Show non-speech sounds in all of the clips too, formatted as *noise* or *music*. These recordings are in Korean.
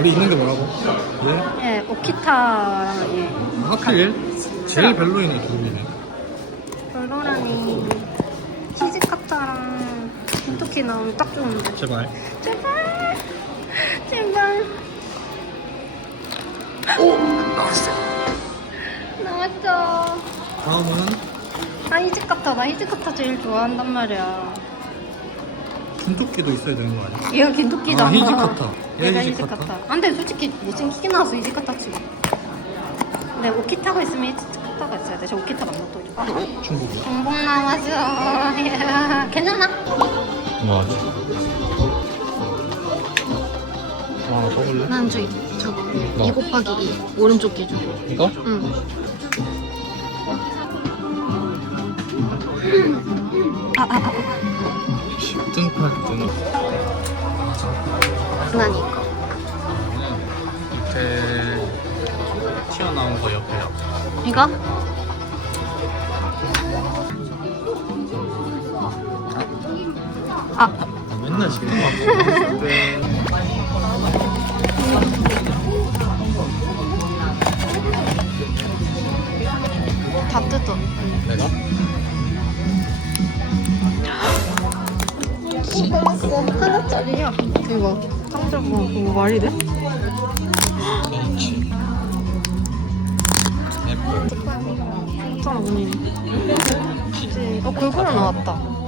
우리 이런 게 뭐라고? 얘? 예, 오키타랑 예. 하필 제일 별로인 애 둘이네. 별로라니. 치즈카타랑 킨토키 나오면 딱 좋은데. 제발. 제발. 제발. 오! 나왔어. 나왔죠. 다음은 아, 히즈카타. 나 히즈카타 제일 좋아한단 말이야. 킨토끼도 있어야 되는 거 아니야? 얘가 킨토끼잖아. 아, 히즈카타. 얘 얘가 히즈카타. 히즈카타. 아, 근데 솔직히 못생기게 나왔어, 히즈카타 치고. 근데 오키타가 있으면 히즈카타가 있어야 돼. 저 오키타 만나도 *laughs* 아, 중국이야. 정복 나와줘. 야, 괜찮아? 뭐하지? 아, 써볼래? 난 저, 저거, 뭐? 2 곱하기 2. 오른쪽 기준. 이거? 응. 아, 아, 아. 난 이거. 밑에 튀어나온 거 옆에 옆에. 이거? 아, 아, 맨날 같은데. 다 뜯어. 내가? 하나짜리야. 대박. 짱 작아. 이거 말이 돼? 진짜 언니. 그치. 어, 골고루 나왔다.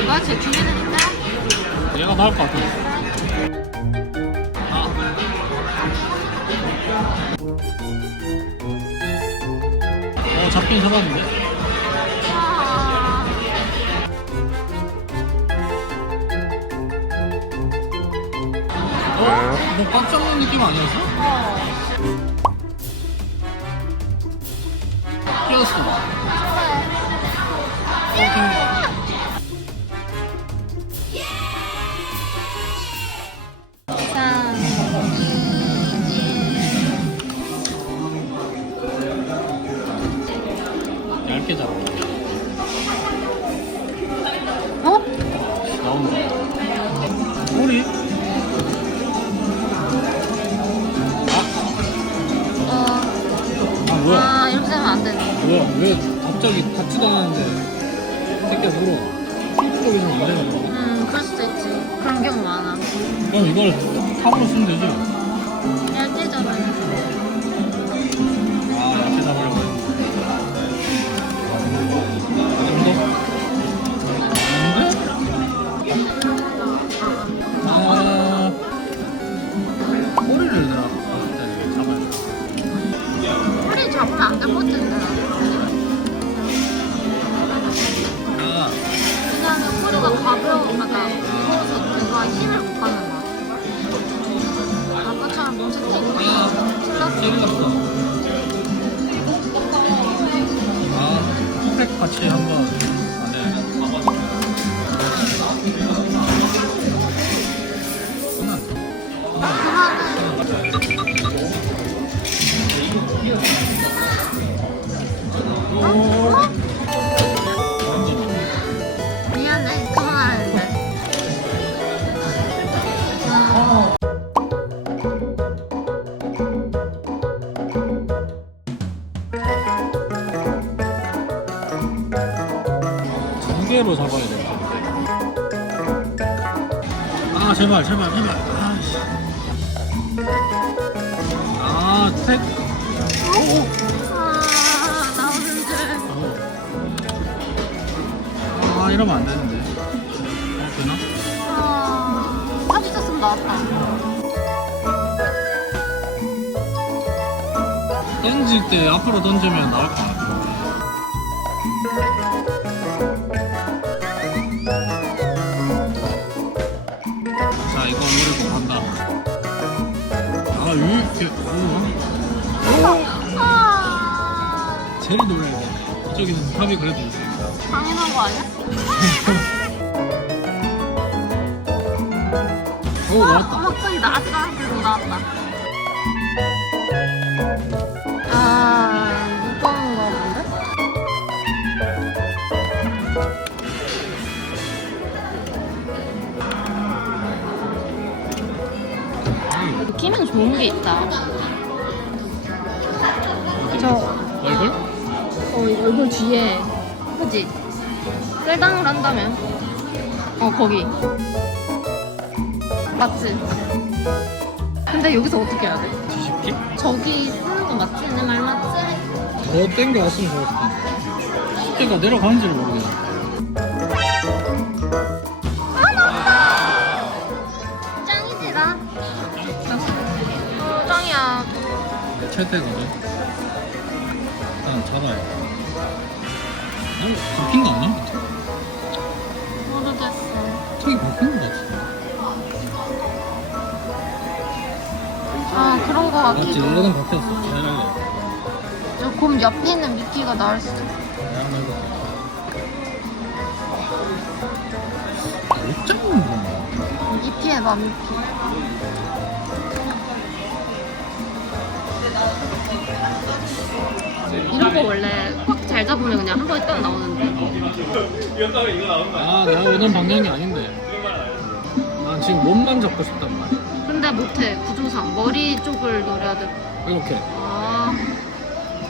내가 이거 제 기회는 있다. 얘가 나을 것 같아. 어, 잡긴 잡았는데? 아. 어? 뭐 꽉 잡는 느낌 아니었어? 끼었어. 짠. 얇게 잡아. 어? 나온다. 꼬리? 어. 아, 뭐야? 아, 이렇게 되면 안 되네. 뭐야? 왜 갑자기 닿지도 않았는데 새끼가 물어. 풀쪽이 좀 문제가 더. 음, 그럴 수도 있지. 그런 경우 많아. 그럼 이걸 탑으로 쓰면 되지. 제발 제발 제발. 아씨. 아색 오오 어. 아나오는데아 이러면 안 되는데. 어, 되나? 아, 딱 붙였으면 나왔다. 던질 때 앞으로 던지면 나올 것 같아. 제일 놀라야 돼. 이쪽에는 탑이 그래도 있으니까. 당연한 거 아니야? 오, 나왔다. 막상이 나왔다. 그리고 나왔다. 아, 무거운 거 본데? 이거 끼면 좋은 게 있다. 얼굴 뒤에. 그지? 끌당을 한다면? 어, 거기. 맞지? 근데 여기서 어떻게 해야 돼? 뒤집기? 저기 쓰는 거 맞지? 내 말 맞지? 더 땡겨왔으면 좋았을 텐데. 시대가 내려가는지를 모르겠네. 짱이지, 나? 어, 짱이야. 최대거든. 일단 잡아야 돼. 어? 잡힌 거 아니야? 모르겠어. 턱이 바뀐 거 같은데. 아, 그런 거 맞지? 같기도. 얘는 바뀌었어. 잘 할래. 저곰 옆에 있는 미끼가 나을 수도. 내가 한번 해볼게. 못 잡는 건가? 미끼 해봐, 미끼. 이런 거 원래 꽉 잘 잡으면 그냥 한 번에 딱 나오는데. 아, 내가 오는 *laughs* 방향이 아닌데. 난 지금 몸만 잡고 싶단 말이야. 근데 못해, 구조상. 머리 쪽을 노려야 돼. 이렇게. 아,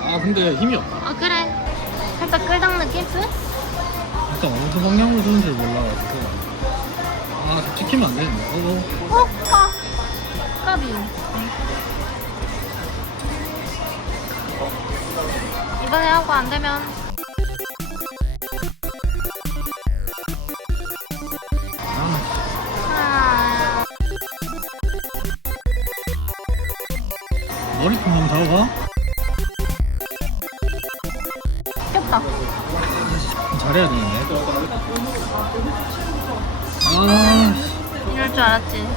아, 근데 힘이 없다. 아 그래. 살짝 끌당 느낌? 일단 어느 방향으로 쏘는지 몰라가지고. 아, 저 찍히면 안 되는데. 어, 어. 어? 아, 까비. 이번에 하고 안 되면 아, 아, 머리통 한번 잡아봐. 꼈다. 잘해야 되는데. 아, 이럴 줄 알았지.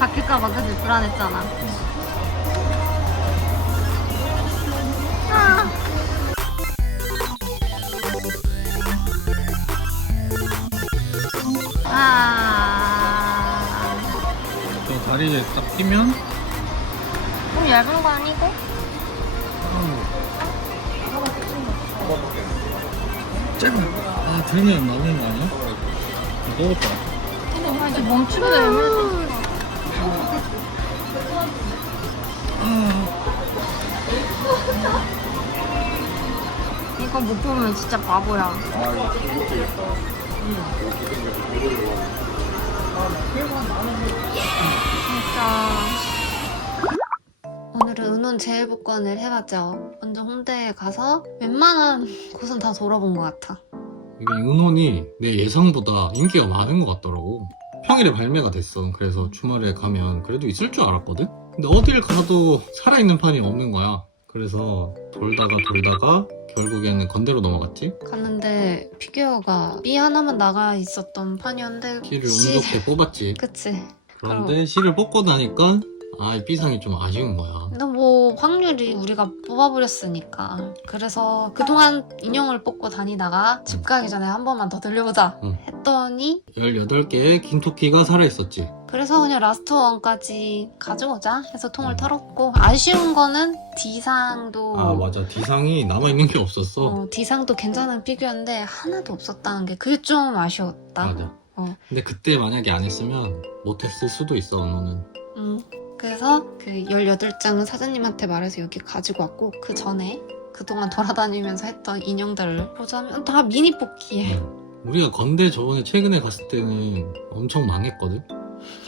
바뀔까봐 그지 불안했잖아. 아. 아. 저 다리에 딱 끼면. 좀 얇은 거 아니고? 짧아. 아, 들면 나오는 거 아니야? 먹었다. 아, 이제 멈추면. 아, 이거 못 보면 진짜 바보야. 진짜. 오늘은 은혼 제일 복권을 해봤죠. 먼저 홍대에 가서 웬만한 *laughs* 곳은 다 돌아본 것 같아. 이게 은혼이 내 예상보다 인기가 많은 것 같더라고. 평일에 발매가 됐어. 그래서 주말에 가면 그래도 있을 줄 알았거든? 근데 어딜 가도 살아있는 판이 없는 거야. 그래서 돌다가 돌다가 결국에는 건대로 넘어갔지. 갔는데 피규어가 B 하나만 나가 있었던 판이었는데 실을 운 씨, 좋게 뽑았지. 그치. 그런데 실을 뽑고 나니까 아, 이 B상이 좀 아쉬운 거야. 근데 뭐 확률이 우리가 뽑아버렸으니까 그래서 그동안 인형을 뽑고 다니다가 집 가기 전에 한 번만 더 들려보자 응. 했더니 18개의 긴 토끼가 살아있었지. 그래서 그냥 라스트 원까지 가져오자 해서 통을 털었고 아쉬운 거는 D상도 아, 맞아. D상이 남아있는 게 없었어. 어, D상도 괜찮은 피규어인데 하나도 없었다는 게 그게 좀 아쉬웠다 맞아. 어. 근데 그때 만약에 안 했으면 못했을 수도 있어, 너는. 음, 그래서 그 18장은 사장님한테 말해서 여기 가지고 왔고 그 전에 그동안 돌아다니면서 했던 인형들을 보자면 다 미니 뽑기에 우리가 건대 저번에 최근에 갔을 때는 엄청 망했거든?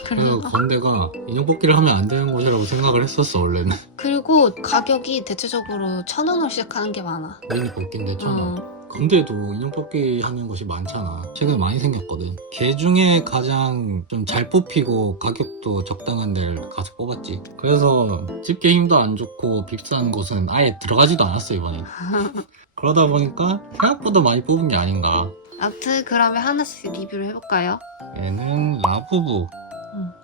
그래서 그래서 건대가 인형 뽑기를 하면 안 되는 곳이라고 생각을 했었어, 원래는. *laughs* 그리고 가격이 대체적으로 천 원을 시작하는 게 많아. 미니 뽑기인데 천 원. 음, 건대도 인형 뽑기 하는 곳이 많잖아. 최근에 많이 생겼거든. 걔 중에 가장 좀 잘 뽑히고 가격도 적당한 데를 가서 뽑았지. 그래서 집게 힘도 안 좋고 비싼 곳은 아예 들어가지도 않았어 이번에. *laughs* 그러다 보니까 생각보다 많이 뽑은 게 아닌가. 아무튼 그러면 하나씩 리뷰를 해볼까요? 얘는 라부부.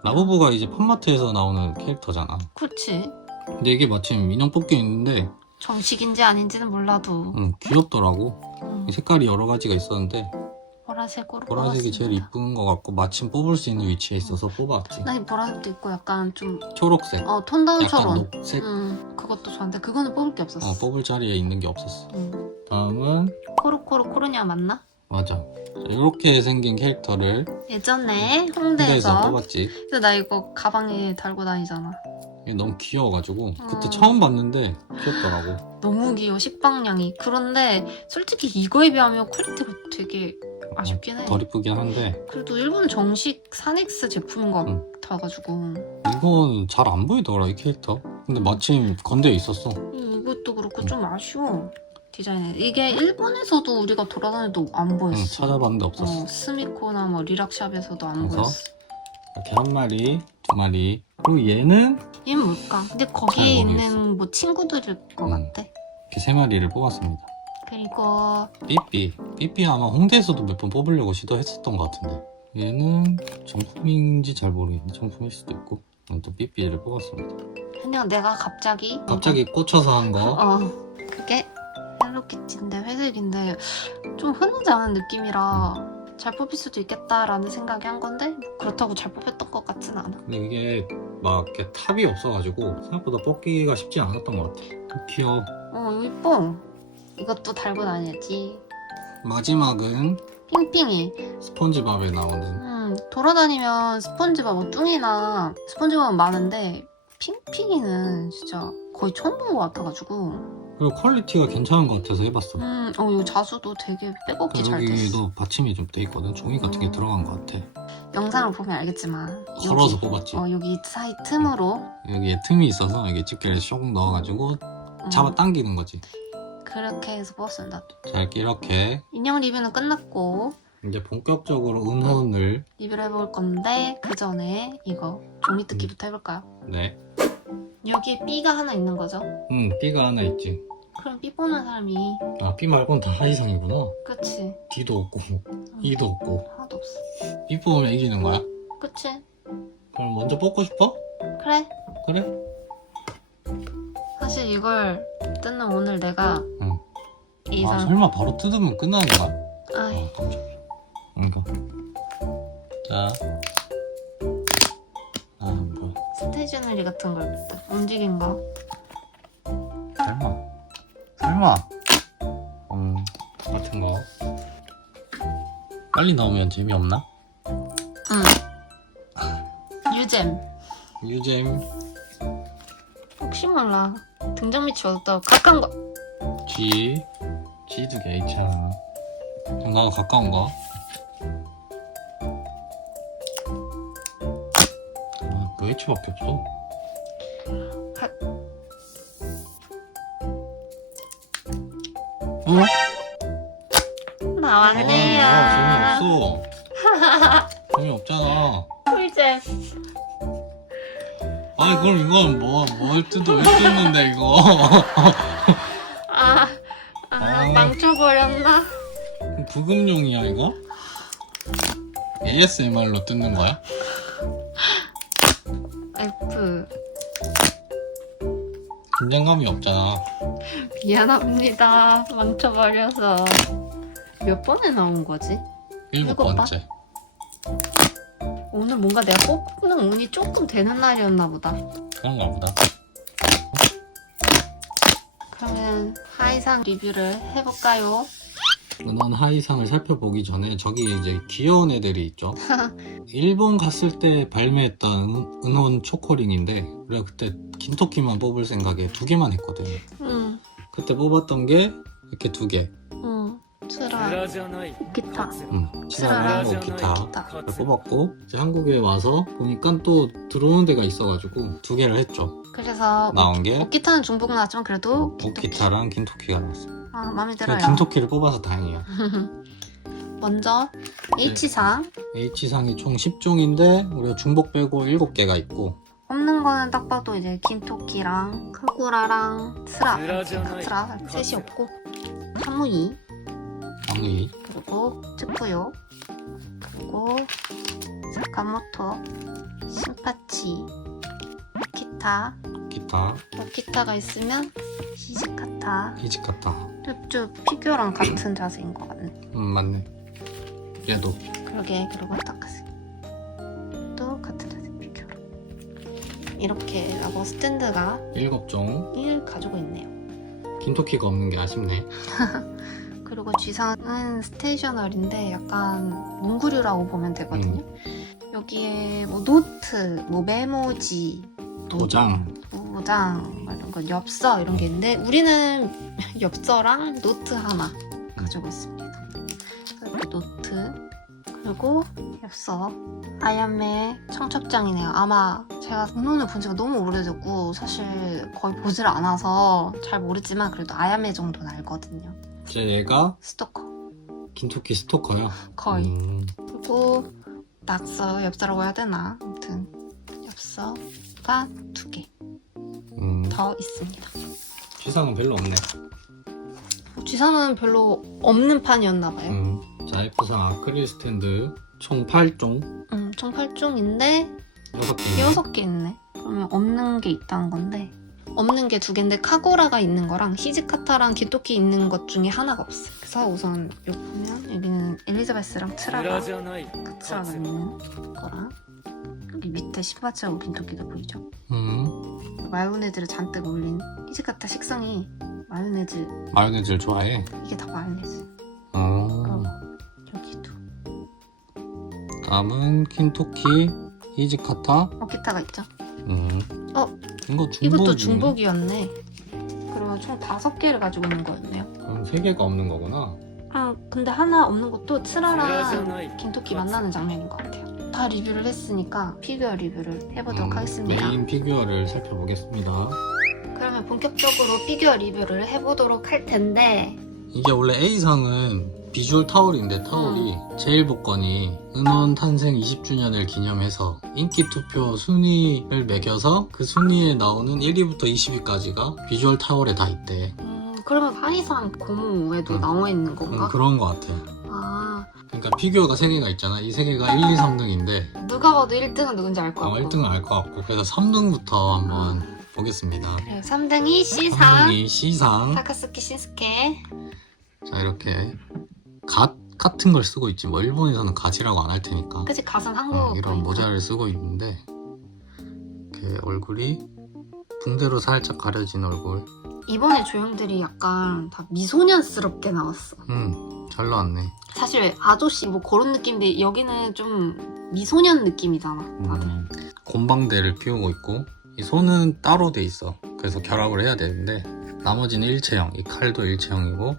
응. 라부부가 이제 펀마트에서 나오는 캐릭터잖아. 그렇지. 근데 이게 마침 인형 뽑기 있는데 정식인지 아닌지는 몰라도 음, 귀엽더라고. 음, 색깔이 여러 가지가 있었는데 보라색으로 보라색이 제일 뽑았습니다. 이쁜 것 같고 마침 뽑을 수 있는 위치에 있어서 뽑았지. 난이 보라색도 있고 약간 좀 초록색, 어, 톤다운 약간 초론. 녹색 음, 그것도 좋았는데 그거는 뽑을 게 없었어. 어, 뽑을 자리에 있는 게 없었어. 음. 다음은 코르코르 코르냐 맞나? 맞아. 이렇게 생긴 캐릭터를 예전에 홍대에서 홍대에서 뽑았지. 그래서 나 이거 가방에 달고 다니잖아. 이게 너무 귀여워가지고 그때 어. 처음 봤는데 귀엽더라고. 너무 귀여워 식빵량이. 그런데 솔직히 이거에 비하면 퀄리티가 되게 아쉽긴 해. 덜 이쁘긴 한데 그래도 일본 정식 사넥스 제품인 것 응. 같아가지고 이건 잘 안 보이더라 이 캐릭터. 근데 마침 건대에 있었어. 이것도 그렇고 응. 좀 아쉬워 디자인에 이게 일본에서도 우리가 돌아다녀도 안 보였어. 응, 찾아봤는데 없었어. 어, 스미코나 뭐 리락샵에서도 안 그래서? 보였어. 이렇게 한 마리, 두 마리. 그리고 얘는 얘는 뭘까? 근데 거기에 잘 모르겠어. 있는 뭐 친구들일 것 응. 같아. 이렇게 세 마리를 뽑았습니다. 그리고 삐삐. 삐삐 아마 홍대에서도 몇 번 뽑으려고 시도했었던 것 같은데. 얘는 정품인지 잘 모르겠는데 정품일 수도 있고. 또 삐삐를 뽑았습니다. 그냥 내가 갑자기 갑자기 꽂혀서 한 거. 어 그게 헬로키티인데 회색인데 좀 흔하지 않은 느낌이라 잘 뽑힐 수도 있겠다라는 생각이 한 건데 뭐 그렇다고 잘 뽑혔던 것 같진 않아. 근데 이게 막 이렇게 탑이 없어가지고 생각보다 뽑기가 쉽지 않았던 것 같아. 귀여워. 어 이뻐. 이것도 달고 다녀야지. 마지막은 핑핑이. 스폰지밥에 나오는 음 돌아다니면 스펀지밥 뭐 뚱이나 스펀지밥은 많은데 핑핑이는 진짜 거의 처음 본 것 같아가지고. 그리고 퀄리티가 괜찮은 것 같아서 해봤어. 음, 어, 이 자수도 되게 빼곡히 잘 됐어. 여기도 받침이 좀 돼 있거든. 종이 같은 게 음. 들어간 것 같아. 영상을 보면 알겠지만 걸어서 여기, 뽑았지. 어, 여기 사이 틈으로 여기에 틈이 있어서 여기 집게를 쏙 넣어가지고 음, 잡아 당기는 거지. 그렇게 해서 뽑았습니다. 자 이렇게 이렇게 인형 리뷰는 끝났고 이제 본격적으로 은혼을 리뷰를 해볼 건데 그 전에 이거 종이 뜯기부터 해볼까요? 네. 여기에 B가 하나 있는 거죠? 음 B가 하나 있지. 그럼 B 뽑는 사람이 아 B 말고는 다 하이상이구나. 그치? D도 없고 E도 없고 하나도 없어. B 뽑으면 이기는 거야? 그치? 그럼 먼저 뽑고 싶어? 그래? 그래? 사실 이걸 뜯는 오늘 내가 응. 이 아 이상 설마 바로 뜯으면 끝나는 거야? 아이 어 깜짝이야. 이거. 자. 스테이셔너리 같은 걸 움직인 거 설마. 설마. 음 같은 거. 빨리 나오면 재미없나? 응. 유잼 유잼 혹시 몰라 등장 밑이 어둡다고 가까운 거 G G 두개 H 하나. 나 가까운 거. 아, 그 H밖에 없어. 어? 나왔네요 아, 재미없어. 재미없잖아. 꿀잼 아니, 그럼 이건 뭐, 뭘 뜯어, 왜 뜯는데, 이거. *laughs* 아, 아 아. 망쳐버렸나? 부금용이야, 이거? ASMR로 뜯는 거야? 긴장감이 없잖아. 미안합니다 망쳐버려서 몇 번에 나온 거지? 일곱 일곱 번? 번째. 오늘 뭔가 내가 뽑는 운이 조금 되는 날이었나 보다 그런가 보다. 그러면 하이상 리뷰를 해볼까요? 은원 하이상을 살펴보기 전에 저기 이제 귀여운 애들이 있죠. *laughs* 일본 갔을 때 발매했던 은- 은혼 초코링인데 우리가 그때 긴토끼만 뽑을 생각에 두 개만 했거든. 응, 그때 뽑았던 게 이렇게 두 개. 응, 트라. 기타. 응. 치사랑 치라라 기타. 기타. 를 뽑았고 이제 한국에 와서 보니까 또 들어오는 데가 있어가지고 두 개를 했죠. 그래서 나온 게 오키타는 중복 나왔지만 그래도 긴토키 오키타랑 긴토키가 나왔어. 아 마음에 들어요. 긴토키를 뽑아서 다행이야. *laughs* 먼저 H상. H상이 총 10종인데 우리가 중복 빼고 7개가 있고. 없는 거는 딱 봐도 이제 긴토키랑 카구라랑 스라. 스라 셋이 없고. 카무이 왕의 그리고 츠쿠요. 그리고 사카모토 신파치 기타. 기타. 기타가 있으면 히지카타. 히지카타. 쭉 피규어랑 같은 자세인 것 같네. 음 맞네. 얘도. 그러게 그리고 타카스 또 같은 자세 피규어. 이렇게 라고 스탠드가 7종. 1 가지고 있네요. 긴토키가 없는 게 아쉽네. *laughs* 그리고 G상은 스테이셔널인데 약간 뭉구류라고 보면 되거든요. 여기에 뭐 노트, 뭐 메모지, 도장 도장, 뭐 이런 거 엽서 이런 게 있는데 우리는 *laughs* 엽서랑 노트 하나 가지고 있습니다. 그리고 노트 그리고 엽서 아야메 청첩장이네요. 아마 제가 본론을 본 지가 너무 오래됐고 사실 거의 보질 않아서 잘 모르지만 그래도 아야메 정도는 알거든요. 이제 얘가 스토커. 긴토키 스토커야. 거의. 음, 그리고 낙서 엽서라고 해야 되나? 아무튼 엽서가 두 개. 더 음, 있습니다. 시상은 별로 없네. G상은 별로 없는 판이었나 봐요. 음, 자 F상 아크릴 스탠드 총 8종? 음, 총 8종인데 6개. 6개 있네. 그러면 없는 게 있다는 건데 없는 게 두 개인데 카고라가 있는 거랑 히지카타랑 기토키 있는 것 중에 하나가 없어. 그래서 우선 여기 보면 여기는 엘리자베스랑 트라가 카츠라가 있는 거랑 여기 밑에 시바츠하고 긴토키도 보이죠? 음, 마요네즈를 잔뜩 올린 히지카타 식성이 마요네즈 마요네즈를 좋아해. 이게 다 마요네즈. 어, 다음은 킨토키, 히지카타. 어키타가 있죠 음. 어, 이거 중복. 이것도 중복이었네 그리고 총 다섯 개를 가지고 있는 거였네요 그럼 세 개가 없는 거구나. 아 근데 하나 없는 것도 트라랑 긴토키 만나는 장면인 것 같아요 다 리뷰를 했으니까 피규어 리뷰를 해보도록 음, 하겠습니다 메인 피규어를 살펴보겠습니다. 그러면 본격적으로 피규어 리뷰를 해보도록 할 텐데 이게 원래 A상은 비주얼 타올인데 타올이 음. 제일 복권이 은원 탄생 20주년을 기념해서 인기 투표 순위를 매겨서 그 순위에 나오는 1위부터 20위까지가 비주얼 타올에 다 있대. 음, 그러면 하이상 고무에도 음. 나와 있는 음, 건가? 그런 것 같아. 아 그러니까 피규어가 3개가 있잖아. 이 3개가 1, 2, 3등인데 누가 봐도 1등은 누군지 알것 어, 같고 1등은 알 것 같고 그래서 3등부터 한번 보겠습니다. 그래요 3등이 C상 3등이 C상. 타카스키 신스케 자 이렇게 갓 같은 걸 쓰고 있지. 뭐 일본에서는 갓이라고 안 할 테니까. 그치 갓은 어, 한국 이런 모자를 쓰고 있는데 그 얼굴이 붕대로 살짝 가려진 얼굴. 이번에 조형들이 약간 다 미소년스럽게 나왔어. 음잘 나왔네. 사실 아저씨 뭐 그런 느낌인데 여기는 좀 미소년 느낌이잖아 다들 음, 곰방대를 피우고 있고 이 손은 따로 돼 있어. 그래서 결합을 해야 되는데 나머지는 일체형 이 칼도 일체형이고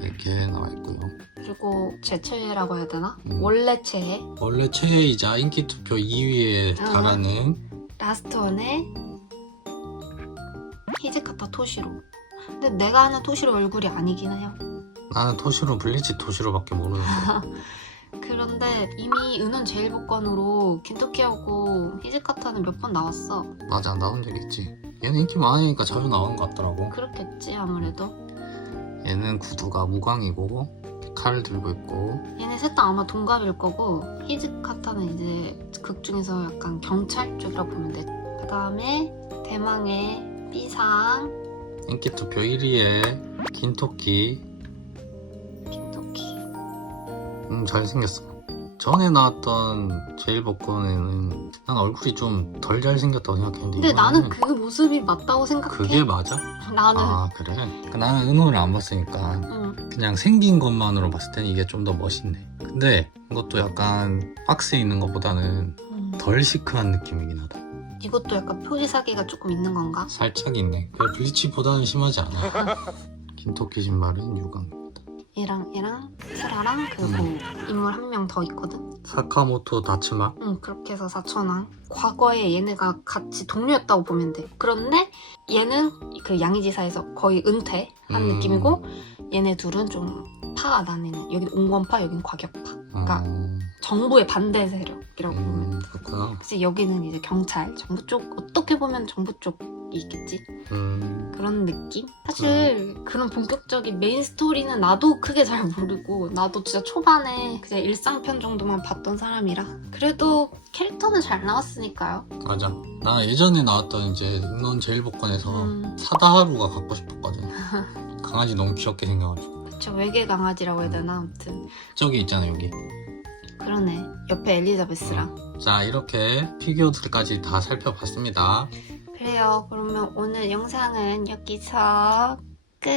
이렇게 나와 있고요 그리고 제 최애라고 해야 되나? 음. 원래 최애 원래 최애이자 인기 투표 2위에 아. 달하는 라스트 원의 히즈카타 토시로. 근데 내가 아는 토시로 얼굴이 아니긴 해요. 나는 토시로 블리치 토시로밖에 모르는데. *laughs* 그런데 이미 은원 제일 복권으로 긴토키하고 히즈카타는 몇 번 나왔어. 맞아 나온 적 있지. 얘는 인기 많으니까 자주 나오는 것 같더라고. 그렇겠지 아무래도. 얘는 구두가 무광이고 칼을 들고 있고 얘네 셋 다 아마 동갑일 거고 히즈카타는 이제 극 중에서 약간 경찰 쪽이라고 보면 돼. 그 다음에 대망의 B상 인기 투표 1위에 긴 토끼 빈토키. 음 잘생겼어 전에 나왔던 제일 복권에는 난 얼굴이 좀 덜 잘생겼다고 생각했는데 근데 나는 이번에는 그 모습이 맞다고 생각해. 그게 맞아? 나는 아 그래? 그러니까 나는 은호를 안 봤으니까 응. 그냥 생긴 것만으로 봤을 때는 이게 좀 더 멋있네 근데 이것도 약간 박스에 있는 것보다는 음. 덜 시크한 느낌이긴 하다 이것도 약간 표지 사기가 조금 있는 건가? 살짝 있네. 블리치보다는 심하지 않아. *laughs* 긴토끼 신발은 유광입니다. 얘랑 얘랑 스라랑 그리고 인물 한 명 더 있거든. 사카모토 다츠마. 응 그렇게 해서 4천원. 과거에 얘네가 같이 동료였다고 보면 돼. 그런데 얘는 그 양이지사에서 거의 은퇴한 음. 느낌이고 얘네 둘은 좀 파가 나뉘는 여긴 온건파 여긴 과격파. 그러니까 음, 정부의 반대 세력이라고 보면 음, 그렇구나. 그치 여기는 이제 경찰 정부 쪽 어떻게 보면 정부 쪽이 있겠지? 음, 그런 느낌? 사실 그런 본격적인 메인 스토리는 나도 크게 잘 모르고 나도 진짜 초반에 그냥 일상편 정도만 봤던 사람이라 그래도 캐릭터는 잘 나왔으니까요. 맞아. 나 예전에 나왔던 이제 넌 제일 복권에서 음. 사다하루가 갖고 싶었거든. *laughs* 강아지 너무 귀엽게 생겨가지고. 그쵸 외계 강아지라고 해야 되나? 아무튼. 저기 있잖아, 여기. 그러네. 옆에 엘리자베스랑. 자, 이렇게 피규어들까지 다 살펴봤습니다. 그래요. 그러면 오늘 영상은 여기서 끝